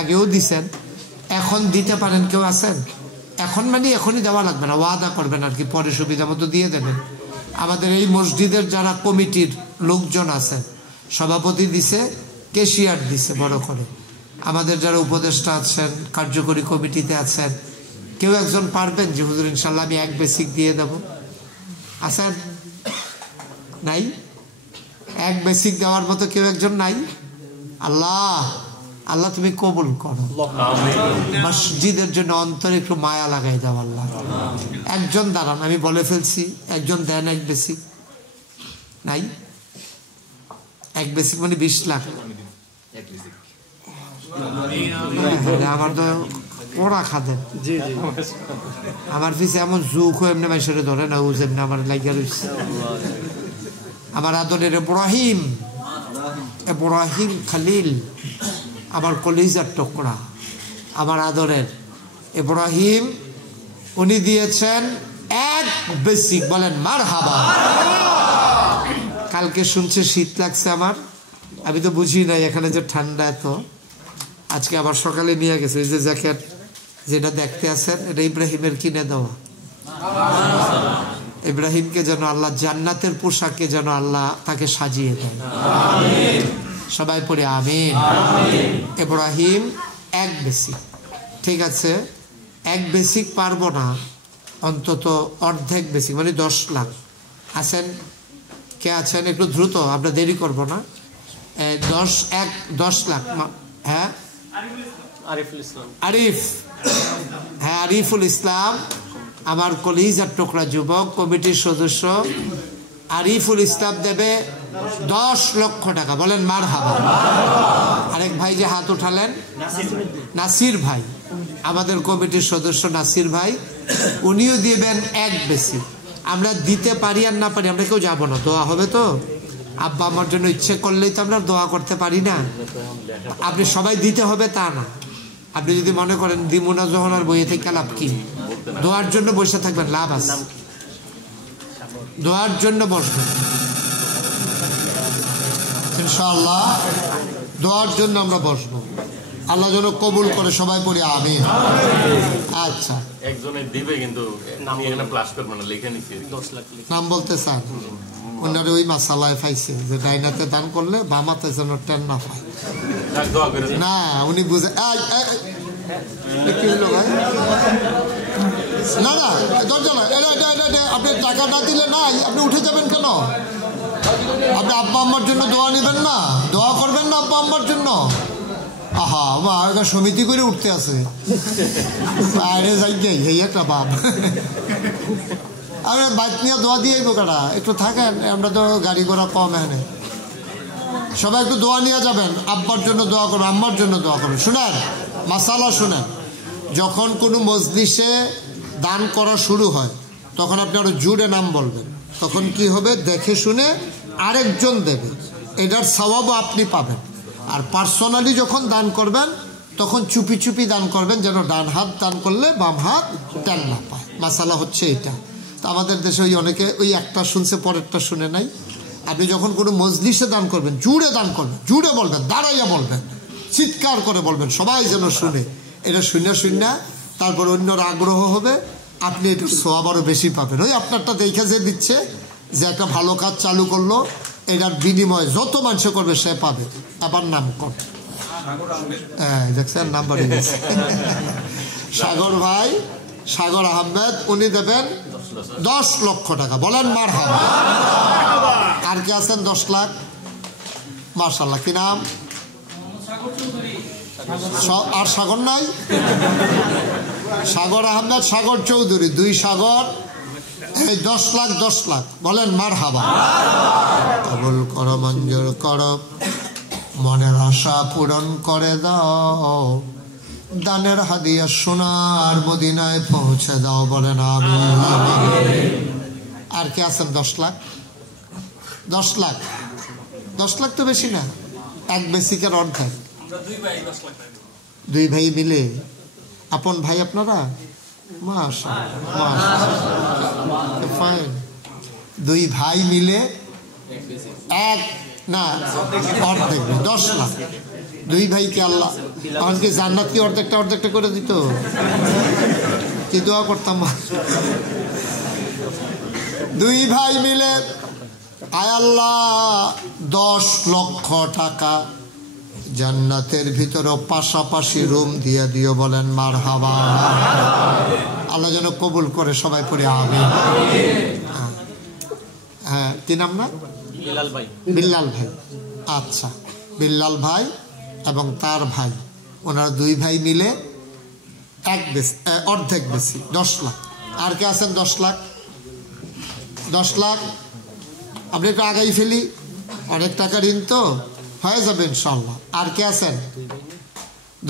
আগেও দিছেন, এখন দিতে পারেন কেউ আছেন? এখন মানে এখনই দেওয়া লাগবে না, ওয়াদা করবেন আর কি, পরে সুবিধা মতো দিয়ে দেবেন। আমাদের এই মসজিদের যারা কমিটির লোকজন আছেন, সভাপতি দিছে, কেশিয়ার দিছে বড় করে, আমাদের যারা উপদেষ্টা আছেন, কার্যকরী কমিটিতে আছেন, কেউ একজন পারবেন যে হুজুর ইনশাল্লাহ আমি এক বেসিক দিয়ে দেব? আছেন? নাই? এক বেসিক দেওয়ার মতো কেউ একজন নাই? আল্লাহ তুমি কবুল করো, মসজিদের জন্য অন্তরে একটু মায়া লাগাই দাও আল্লাহ। একজন দাঁড়ান, আমি বলে ফেলছি, একজন দেন এক বেসিক। নাই? এক বেসিক মানে 20 লাখ। আমার তো ওরা খাদেন, আমার পিছিয়ে এমন যুগ হয়ে এমনি মাইসরে ধরে না, এমনি আমার লাগিয়া রয়েছে। আমার আদরের ইব্রাহিম খালিল, আমার কলিজার টুকরা, আমার আদরের ইব্রাহিম, উনি দিয়েছেন এক বেসিক। বলেন মারহাবা। কালকে শুনছে শীত লাগছে আমার, আমি তো বুঝি নাই এখানে যে ঠান্ডা এত। আজকে আবার সকালে নিয়ে গেছে, ওই যে জ্যাকেট যেটা দেখতে আছেন, এটা ইব্রাহিমের কিনে দেওয়া। ইব্রাহিমকে যেন আল্লাহ জান্নাতের পোশাকে যেন আল্লাহ তাকে সাজিয়ে দেয়। সবাই পড়ে আমিন। ইব্রাহিম এক বেসিক, ঠিক আছে, এক বেসিক পারবো না, অন্তত অর্ধেক বেসিক মানে 10 লাখ। আছেন? কে আছেন? একটু দ্রুত, আমরা দেরি করব না। 10 লাখ। হ্যাঁ আরিফ, হ্যাঁ আরিফুল ইসলাম, আমার কলিজার টুকরা যুবক কমিটির সদস্য আরিফুল ইসলাম দেবে 10 লক্ষ টাকা। বলেন মারহাবা। আরেক ভাই যে হাত উঠালেন, নাসির ভাই, আমাদের কমিটির সদস্য নাসির ভাই, উনিও দিবেন এক বেসিক। আমরা দিতে পারি আর না পারি, আমরা কেউ যাবো না, দোয়া হবে তো। আব্বা আমার জন্য ইচ্ছে করলেই তো আমরা দোয়া করতে পারি না। আপনি সবাই দিতে হবে তা না, আপনি যদি মনে করেন দিমুনা জহনার বইয়ে থেকে লাভ কি, দোয়ার জন্য বসে থাকবেন, লাভ আছে, দোয়ার জন্য বসবেন। ইনশাআল্লাহ দোয়ার জন্য আমরা বসবো, আল্লাহ যেন কবুল করে, সবাই পড়ি আমিন। আচ্ছা, একজনের দিবে কিন্তু আমি এখানে প্লাস করব না, লিখে নিছি 10 লাখ নাম বলতে চান? ওনার ওই মাসালায় পাইছে যে ডাইনাতে দান করলে বামাতে যেন টেন না পায়। দোয়া করে না উনি বুঝে কি হলো ভাই? না না দরজা না, আপনি টাকা না দিলে নাই, আপনি উঠে যাবেন কেন? আপনি আব্বা আম্মার জন্য দোয়া নেবেন না, দোয়া করবেন না আব্বা আম্মার জন্য? আহা মা সমিতি করে উঠতে আছে, বাইরে যাই যাই এই একটা বাপ। আমি বাইক নিয়ে দোয়া দিয়ে বোকারা একটু থাকেন, আমরা তো গাড়ি ঘোড়া কম এখানে। সবাই একটু দোয়া নিয়ে যাবেন, আব্বার জন্য দোয়া করবেন, আম্মার জন্য দোয়া করবেন। শুনেন মাসালা শুনেন, যখন কোনো মজলিসে দান করা শুরু হয় তখন আপনি আরো জুড়ে নাম বলবেন, তখন কি হবে দেখে শুনে আরেকজন দেবে, এটার সওয়াবও আপনি পাবেন। আর পার্সোনালি যখন দান করবেন তখন চুপি চুপি দান করবেন, যেন ডান হাত দান করলে বাম হাত টান না পায়। মাসালা হচ্ছে এটা। তো আমাদের দেশে ওই অনেকে ওই একটা শুনছে পরেরটা শুনে নাই। আপনি যখন কোনো মজলিসে দান করবেন জুড়ে দান করবেন, জুড়ে বলবেন, দাঁড়াইয়া বলবেন, চিৎকার করে বলবেন, সবাই যেন শুনে। এটা শূন্য তারপর অন্যর আগ্রহ হবে, আপনি একটু সওয়াব আরও বেশি পাবেন। ওই আপনারটা দেখে যে দিচ্ছে যে একটা ভালো কাজ চালু করলো, এটার বিনিময়ে যত মানুষ করবে সে পাবে। আবার নাম কর, হ্যাঁ দেখছেন নাম বাড়ি গেছে। সাগর ভাই, সাগর আহমেদ, উনি দেবেন 10 লক্ষ টাকা। বলেন মারহাবা। আর কে আছেন 10 লাখ? মাশাআল্লাহ, কি নাম? আর সাগর নাই? সাগর আহমেদ, সাগর চৌধুরী, 2 সাগর, এই 10 লাখ 10 লাখ। বলেন মারহাবা। কবুল করো, মঞ্জুর করো, মনের আশা পূরণ করে দাও, দানের হাদিয়া সোনার মদিনায় পৌঁছে দাও। বলেন আমিন। আর কে আছেন 10 লাখ? 10 লাখ, 10 লাখ তো বেশি না, এক বেসিকের অর্ধেক। 2 ভাই মিলে, আপন ভাই আপনারা? মাশাআল্লাহ, ফাইন। 2 ভাই মিলে এক না অর্ধেক 10 লাখ। 2 ভাইকে আল্লাহ আমাকে জান্নাত কি অর্ধেকটা করে দিত? কি দোয়া করতাম। 2 ভাই মিলে আয় আল্লাহ 10 লক্ষ টাকা জান্নাতের ভিতরে পাশাপাশি রুম দিয়ে দিও। বলেন মারহাবা। আল্লাহ যেন কবুল করে, সবাই পড়ে আমিন। হ্যাঁ, কি নাম না? বিলাল ভাই। বিল্লাল ভাই। আচ্ছা, বিল্লাল ভাই এবং তার ভাই, ওনারা 2 ভাই মিলে অর্ধেক বেশি 10 লাখ। আর কে আছেন 10 লাখ? 10 লাখ আপনি একটু আগাই ফেলি, অনেক টাকা ঋণ তো হয়ে যাবে ইনশাল্লাহ। আর কে আছেন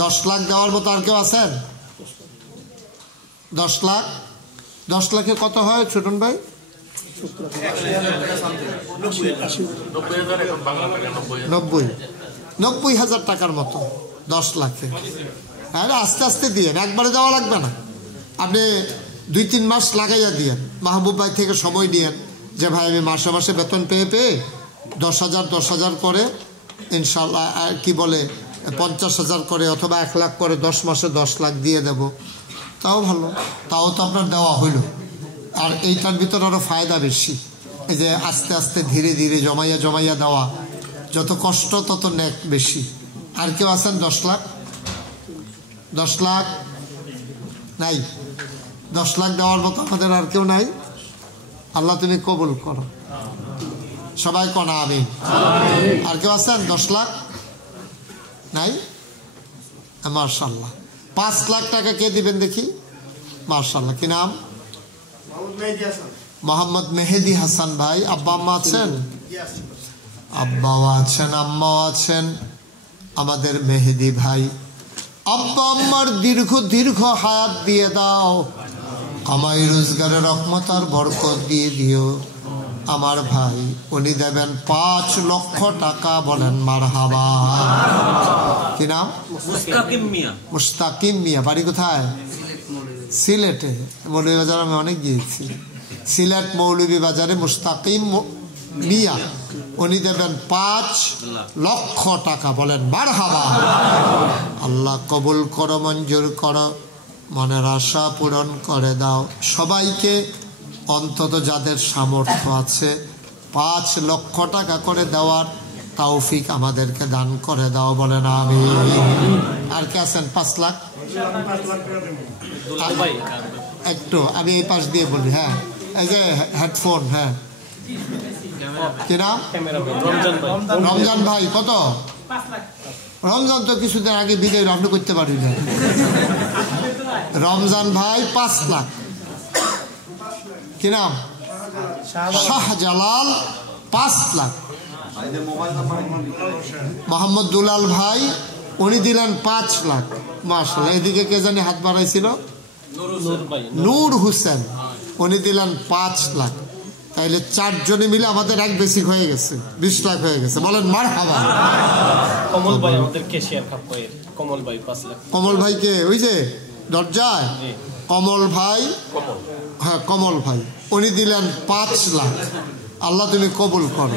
10 লাখ দেওয়ার মতো? আর কেউ আছেন? 10 লাখ, 10 লাখে কত হয় ছোটন ভাই? 90,000 টাকার মতো 10 লাখে। হ্যাঁ, আস্তে আস্তে দিয়েন, একবারে দেওয়া লাগবে না। আপনি 2-3 মাস লাগাইয়া দিয়েন। মাহবুব ভাই থেকে সময় নিয়েন যে ভাই আমি মাসে মাসে বেতন পেয়ে 10,000 করে ইনশাল্লাহ, কি বলে 50,000 করে অথবা 1 লাখ করে 10 মাসে 10 লাখ দিয়ে দেব, তাও ভালো। তাও তো আপনার দেওয়া হইল। আর এইটার ভিতরে আরও ফায়দা বেশি, এই যে আস্তে আস্তে ধীরে ধীরে জমাইয়া দেওয়া, যত কষ্ট তত নেক বেশি। আর কেউ আছেন 10 লাখ? 10 লাখ নাই? 10 লাখ দেওয়ার মতো আমাদের আর কেউ নাই? আল্লাহ তুমি কবুল করো, সবাই কনা আমিন। আর কেউ আছেন 10 লাখ? নাই? মাশাআল্লাহ। 5 লাখ টাকা কে দিবেন দেখি? মাশাআল্লাহ, কি নাম? মোহাম্মদ মেহেদি হাসান ভাই। আব্বা আম্মা আছেন? আব্বাও আছেন, আম্মাও আছেন। আমাদের মেহেদি ভাই, আব্বা আম্মার দীর্ঘ হায়াত দিয়ে দাও, কামাই রোজগারের রহমত আর বরকত দিয়ে দিও। আমার ভাই উনি দেবেন 5 লক্ষ টাকা। বলেন মারহাবা। কি নাম? মুস্তাকিম মিয়া। বাড়ি কোথায়? সিলেটে। মৌলভীবাজার আমি অনেক গিয়েছি। সিলেট মৌলভীবাজারে মুস্তাকিম মিয়া। উনি দেবেন 5 লক্ষ টাকা। বলেন মারহাবা। আল্লাহ কবুল করো, মঞ্জুর করো, মনের আশা পূরণ করে দাও। সবাইকে অন্তত যাদের সামর্থ্য আছে 5 লক্ষ টাকা করে দেওয়ার তৌফিক আমাদেরকে দান করে দাও। বলেন আমিন। আর কে আছেন 5 লাখ? একটু আমি এই পাশ দিয়ে বলি। হ্যাঁ, এই যে হেডফোন। হ্যাঁ, কি নাম? রমজান ভাই। কত? রমজান তো কিছুদিন আগে বিদায় রান্না করতে পারি না। রমজান ভাই 5 লাখ। কি নাম? শাহজালাল 5 লাখ। মোহাম্মদ দুলাল ভাই উনি দিলেন 5 লাখ। মাশাআল্লাহ। এদিকে কে জানি হাত বাড়াইছিল? নূর হোসেন, উনি দিলেন 5 লাখ। তাইলে 4 জনে মিলে আমাদের এক বেসিক হয়ে গেছে, 20 লাখ হয়ে গেছে। বলেন মারহাবা। কমল ভাই আমাদের ক্যাশিয়ার খাপ্পায়ের কমল ভাই 5 লাখ। কমল ভাইকে ওই যে দরজায় কমল ভাই। হ্যাঁ, কমল ভাই উনি দিলেন 5 লাখ। আল্লাহ তুমি কবুল করো।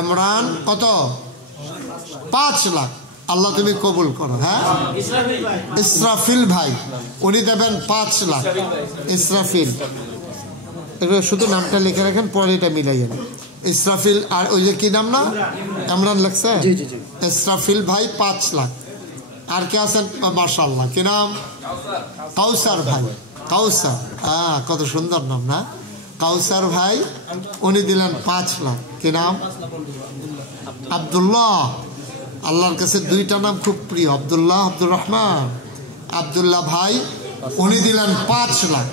এমরান কত? 5 লাখ। আল্লাহ তুমি কবুল করো। হ্যাঁ, ইসরাফিল ভাই উনি দেবেন 5 লাখ। ইসরাফিল, শুধু নামটা লিখে রাখেন, পরে এটা মিলাই যাবে। ইসরাফিল। আর ওই যে কি নাম না, এমরান লাগছে? ইসরাফিল ভাই 5 লাখ। আর কে আছেন? মাশাআল্লাহ। কি নাম? কাউসার ভাই। কাউসার, হ্যাঁ, কত সুন্দর নাম না? কাউসার ভাই উনি দিলেন 5 লাখ। কি নাম? আব্দুল্লাহ। আল্লাহর কাছে 2টা নাম খুব প্রিয়, আব্দুল্লাহ, আব্দুর রহমান। আব্দুল্লাহ ভাই উনি দিলেন 5 লাখ।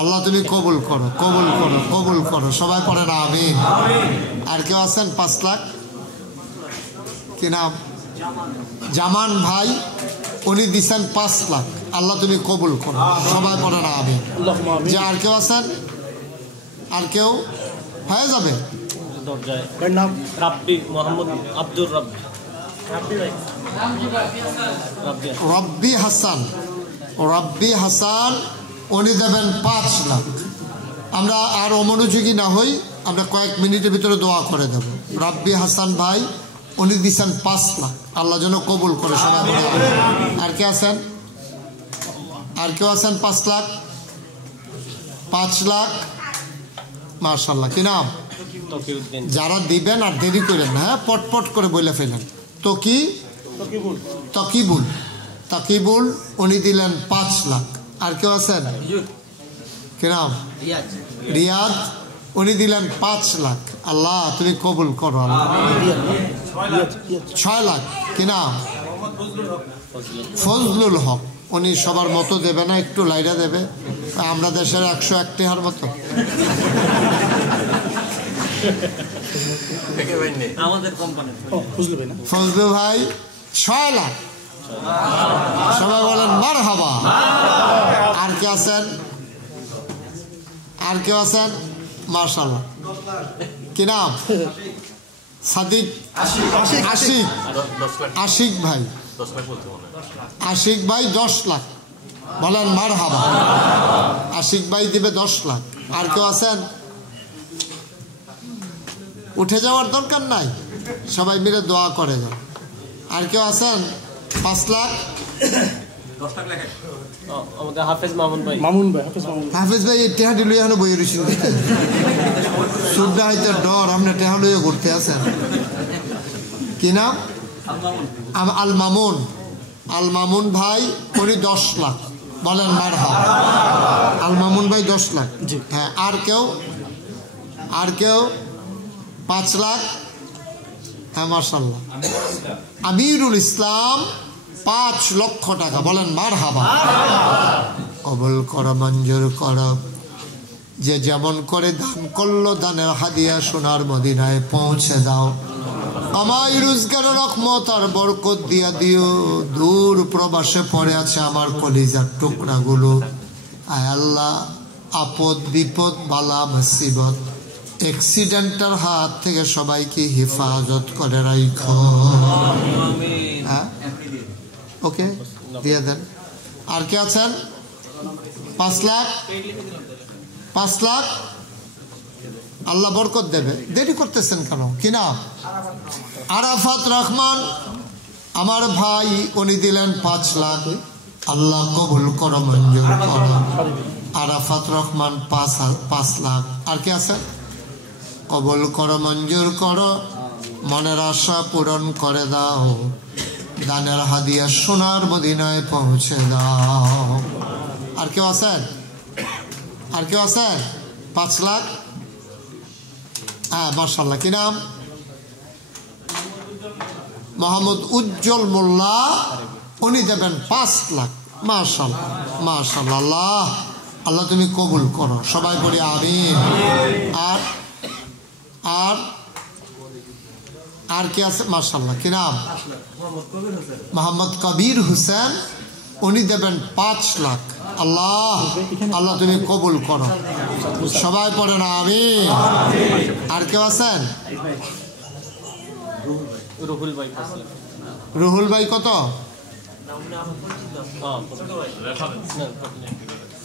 আল্লাহ তুমি কবুল করো, কবুল করো, কবুল করো। সবাই পড়ে না আমিন। আর কেউ আছেন 5 লাখ? কি নাম? জামান ভাই উনি দিচ্ছেন 5 লাখ। আল্লাহ তুমি কবুল করো। সবাই পড়ে না আমিন। যে আর কেউ আছেন? আর কেউ হয়ে যাবে? রাব্বি মোহাম্মদ আব্দুর রব্বি হাসান। রব্বি হাসান উনি দেবেন 5 লাখ। আমরা আর অমনোযোগী না হই, আমরা কয়েক মিনিটের ভিতরে দোয়া করে দেব। রব্বি হাসান ভাই উনি দিচ্ছেন 5 লাখ। আল্লাহ যেন কবুল করে। সবাই বলে আর কে আছেন? আর কেউ আছেন 5 লাখ? 5 লাখ। মাশাআল্লাহ। কি নাম? যারা দিবেন আর দেরি করেন না, হ্যাঁ, পটপট করে বলে ফেলেন। তকিবুল। তকিবুল উনি দিলেন 5 লাখ। আর কেউ আছেন? কি নাম? রিয়াদ উনি দিলেন 5 লাখ। আল্লাহ তুমি কবুল করো। 6 লাখ। কি নাম? ফজলুল হক। উনি সবার মতো দেবে না, একটু লাইরা দেবে। আমরা দেশের 101 টাকার মতো। ফজলু ভাই 6 লাখ। সবাই বলেন মারহাবা। আর কে আছেন? আর কেউ আছেন? মাশাআল্লাহ। কি নাম? সাদিক। আশিক ভাই। আশিক ভাই 10 লাখ। বলেন মারহাবা। আশিক ভাই দিবে 10 লাখ। আর কেউ আছেন? উঠে যাওয়ার দরকার নাই, সবাই মিলে দোয়া করে যান। আর কেউ আছেন? 5 লাখ। আমাদের হাফেজ মামুন ভাই। হাফেজ ভাই টেহা দিল এখন বই রয়েছিল। সুদ্দা হইতে ডর, আপনি টেহা লইয়ে ঘুরতে আছেন। কি নাম? আল মামুন। আল মামুন ভাই উনি 10 লাখ। বলেন মারহাবা। আল মামুন ভাই 10 লাখ। হ্যাঁ, আর কেউ? আর কেউ? 5 লাখ। হ্যাঁ, মাশাআল্লাহ। আমিরুল ইসলাম 5 লক্ষ টাকা। বলেন মারহাবা। কবুল করো, মঞ্জুর করো। যে যেমন করে দান করলো, দানের হাদিয়া সোনার মদিনায় পৌঁছে দাও। কামাই রোজগারের রহমত আর বরকত দিয়া দিও। দূর প্রবাসে পড়ে আছে আমার কলিজার টুকরাগুলো, আয় আল্লাহ আপদ বিপদ বালা মুসিবত অ্যাক্সিডেন্টের হাত থেকে সবাইকে হেফাজত করে রাখো। হ্যাঁ, ওকে, দিয়ে দেন। আর কে আছেন? 5 লাখ। 5 লাখ। আল্লাহ বরকত দেবে। দেরি করতেছেন কেন? কি নাম? আরাফাত রহমান আমার ভাই, উনি দিলেন 5 লাখ। আল্লাহ কবুল করো, মঞ্জুর করো। আরাফাত রহমান 5 লাখ। আর কি আছে? কবুল করো, মঞ্জুর করো, মনের আশা পূরণ করে দাও, দানের হাদিয়া সোনার মদিনায় পৌঁছে দাও। আর কেউ আছেন? আর কেউ আছেন? 5 লাখ। হ্যাঁ, মাশাআল্লাহ। কি নাম? মোহাম্মদ উজ্জ্বল মোল্লা, উনি দেবেন 5 লাখ। মাশাআল্লাহ, মাশাআল্লাহ। আল্লাহ আল্লাহ তুমি কবুল করো, সবাই বলি আমিন। আর আর আর কি আছে? মাশাআল্লাহ। কি নাম? মোহাম্মদ কবির হোসেন, উনি দেবেন 5 লাখ। আল্লাহ আল্লাহ তুমি কবুল করো, সবাই পড়েন আমিন। আর কেউ আছেন? রুহুল ভাই। রুহুল ভাই কত?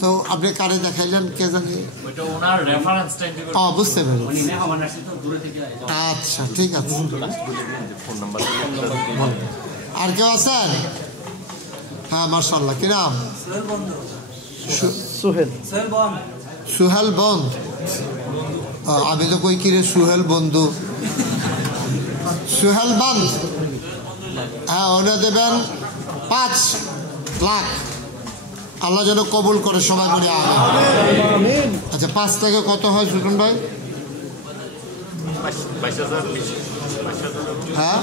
তো আপনি কারে দেখাইলেন? কে জানি? বুঝতে পেরেছি। আচ্ছা, ঠিক আছে। আর কেউ আছেন? হ্যাঁ, মাশাআল্লাহ। কি নাম? সুহেল বন্ধ। আমি তো কই কিরে সুহেল বন্ধু। সুহেল বন্ধ। হ্যাঁ, ওরা দেবেন 5 লাখ। আল্লাহ যেন কবুল করে, সবাই বলে আমিন। আচ্ছা, 5 থেকে কত হয় সুজন ভাই? হ্যাঁ,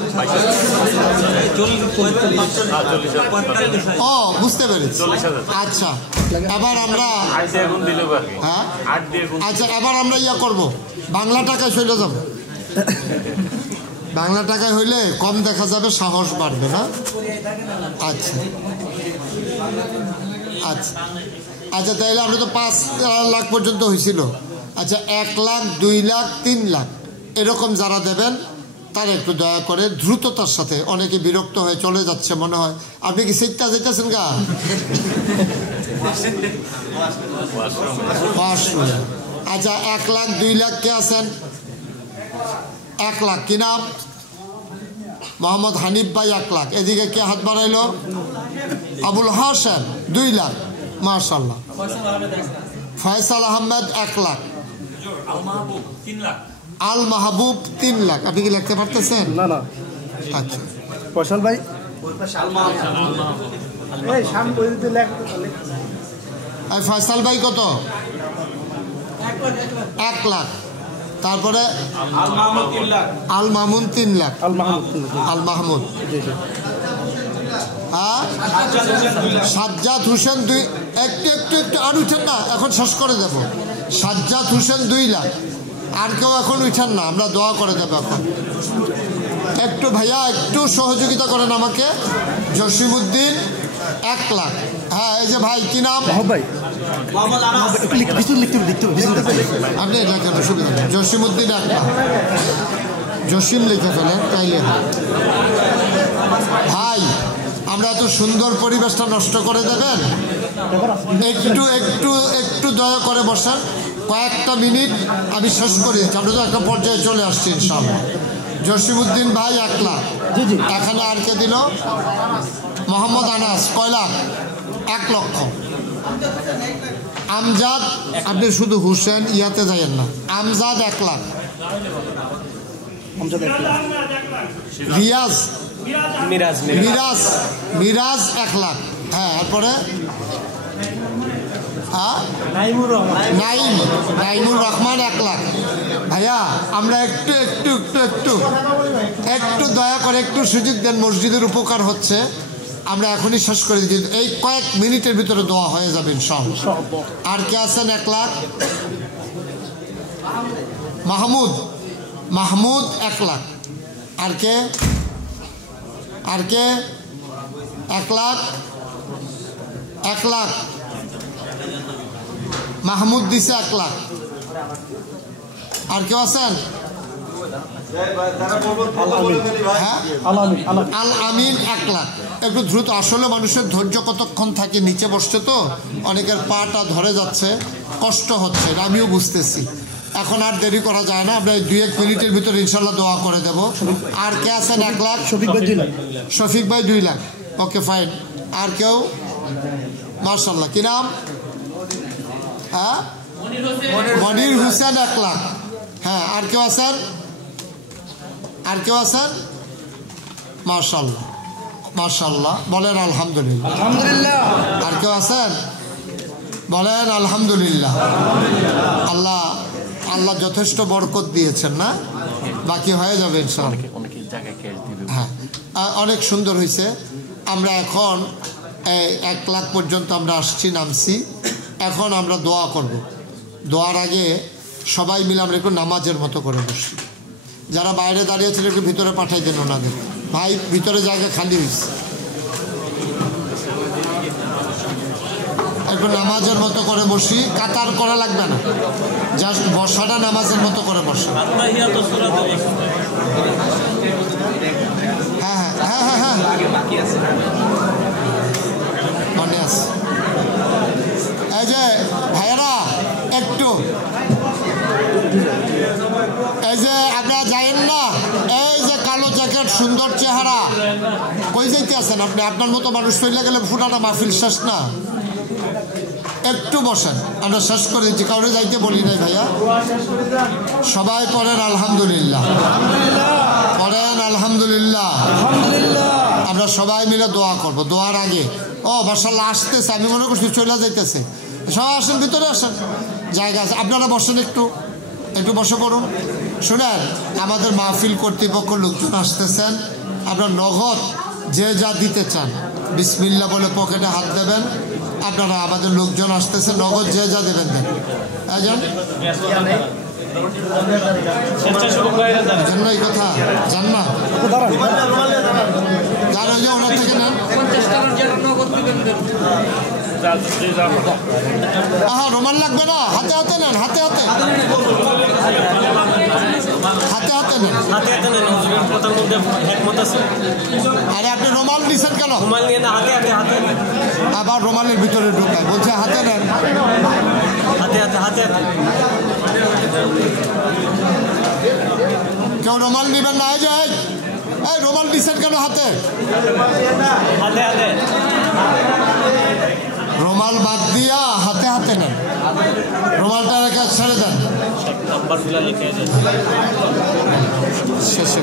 ও বুঝতে পেরেছি। আচ্ছা, এবার আমরা হ্যাঁ, আচ্ছা এবার আমরা ইয়া করবো, বাংলা টাকায় চলে যাব। বাংলা টাকায় হইলে কম দেখা যাবে, সাহস বাড়বে না? আচ্ছা আচ্ছা আচ্ছা, তাইলে আমরা তো 5 লাখ পর্যন্ত হয়েছিল। আচ্ছা, 1 লাখ, 2 লাখ, 3 লাখ এরকম যারা দেবেন তারা একটু দয়া করে দ্রুততার সাথে, অনেকে বিরক্ত হয়ে চলে যাচ্ছে মনে হয়। আপনি কি সিটটা যেতেছেন গা? আচ্ছা, 1 লাখ, 2 লাখ কে আছেন? 1 লাখ। কি নাম? মোহাম্মদ হানিফ ভাই 1 লাখ। এদিকে কে হাত বাড়াইলো? আবুল হাসান 2 লাখ। মাশাআল্লাহ। ফয়সাল আহমেদ 1 লাখ। আল মাহবুব 3 লাখ। আপনি কি লিখতে পারতেছেন? না না। আচ্ছা, ফয়সাল ভাই ফয়সাল ভাই কত? 1 লাখ। তারপরে আল মামুন 3 লাখ। আল মাহমুদ। হ্যাঁ, সাজ্জাদ হোসেন 2। একটু একটু একটু আর উঠেন না, এখন শেষ করে দেব। সাজ্জাদ হোসেন 2 লাখ। আর কেউ এখন উঠেন না, আমরা দোয়া করে দেবো এখন। একটু ভাইয়া একটু সহযোগিতা করেন আমাকে। জসিমউদ্দিন 1 লাখ। হ্যাঁ, এই যে ভাই, কি নাম? ভাই আপনি লেখেন, অসুবিধা নেই। জসিমউদ্দিন 1 লাখ। জসিম লিখে ফেলেন, তাইলে ভাই আমরা এত সুন্দর পরিবেশটা নষ্ট করে দেবেন? একটু একটু একটু দয়া করে বসেন, কয়েকটা মিনিট আমি শেষ করে দিচ্ছি। আমরা তো একটা পর্যায়ে চলে আসছি ইনশাআল্লাহ। জসিমউদ্দিন ভাই 1 লাখ। এখানে আর কে দিল? মোহাম্মদ আনাস কয় লাখ? 1 লক্ষ। আমজাদ, আপনি শুধু হুসেন ইয়াতে যাইয়েন না। আমজাদ 1 লাখ। রিয়াজ, মিরাজ 1 লাখ। হ্যাঁ, এরপরে নাইমুর রহমান 1 লাখ। ভাইয়া আমরা একটু একটু একটু একটু একটু দয়া করে একটু সুযোগ দেন, মসজিদের উপকার হচ্ছে। আমরা এখনই শেষ করে দিই, এই কয়েক মিনিটের ভিতরে দোয়া হয়ে যাবে ইনশাআল্লাহ। আর কে আছেন? 1 লাখ। মাহমুদ 1 লাখ। আর কে? 1 লাখ। 1 লাখ মাহমুদ দিছে 1 লাখ। আর কেউ আছেন? আল আমিন 1 লাখ। একটু দ্রুত, আসলে মানুষের ধৈর্য কতক্ষণ থাকে, নিচে বসছে তো অনেকের পাটা ধরে যাচ্ছে, কষ্ট হচ্ছে, আমিও বুঝতেছি। এখন আর দেরি করা যায় না, আমরা 2-1 মিনিটের ভিতরে ইনশাল্লাহ দোয়া করে দেব। আর কে আছেন? 1 লাখ। শফিক ভাই 2 লাখ। Okay fine. আর কেউ? মাশাআল্লাহ। কি নাম? হ্যাঁ, মনির হোসেন 1 লাখ। হ্যাঁ, আর কেউ আছেন? মাশাআল্লাহ মাশাআল্লাহ, বলেন আলহামদুলিল্লাহ। আর কেউ আছেন? বলেন আলহামদুলিল্লাহ। আল্লাহ যথেষ্ট বরকত দিয়েছেন না, বাকি হয়ে যাবে ইনশাআল্লাহ। হ্যাঁ, অনেক সুন্দর হয়েছে। আমরা এখন 1 লাখ পর্যন্ত আমরা নামছি। এখন আমরা দোয়া করব। দোয়ার আগে সবাই মিলে আমরা একটু নামাজের মতো করে বসি। যারা বাইরে দাঁড়িয়েছিল একটু ভিতরে পাঠাই দেন ওনাদের। ভাই, ভিতরে জায়গা খালি হয়েছে, একটু নামাজের মতো করে বসি। কাতার করা লাগবে না, জাস্ট বসাটা নামাজের মতো করে বসে। হ্যাঁ, মনে আছে। এই যে ভাইয়েরা, একটু এই যে আপনারা যাইেন না, এই যে কালো জ্যাকেট, সুন্দর চেহারা, কই যাইতে আছেন আপনি? আপনার মতো মানুষ চলে গেলে ফুটাটা মাহফিল শেষ না। একটু বসেন, আমরা শেষ করে দিচ্ছি, কাউরে যাইতে বলি নাই ভাইয়া। সবাই পড়েন আলহামদুলিল্লাহ, পড়েন আলহামদুলিল্লাহ। আমরা সবাই মিলে দোয়া করব। দোয়ার আগে মাশাআল্লাহ আসতেছে, আমি মনে করছি চলে যাইতেছে। সবাই আসেন, ভিতরে আসেন, জায়গা আছে। আপনারা বসেন, একটু বসে পড়ুন। শুনেন, আমাদের মাহফিল কর্তৃপক্ষ লোকজন আসতেছেন। আপনার নগদ যে যা দিতে চান বিসমিল্লাহ বলে পকেটে হাত দেবেন। আপনারা, আমাদের লোকজন আসতেছে, নগদ যে যা দেবেন দেন। এই কথা জান না, যারা যে ওনার থেকে নেন। রুমাল লাগবে না, হাতে নেন, হাতে নেন। আরে আপনি রুমাল নিছেন কেন? আবার রুমালের ভিতরে ঢোকায়, বলছে হাতে নেন। কেউ রুমাল নিবেন না? এই রুমাল নিছেন কেন হাতে? রুমাল বাদ দিয়া হাতে নেন। রুমালটা রেখে ছেড়ে দেন। শেষে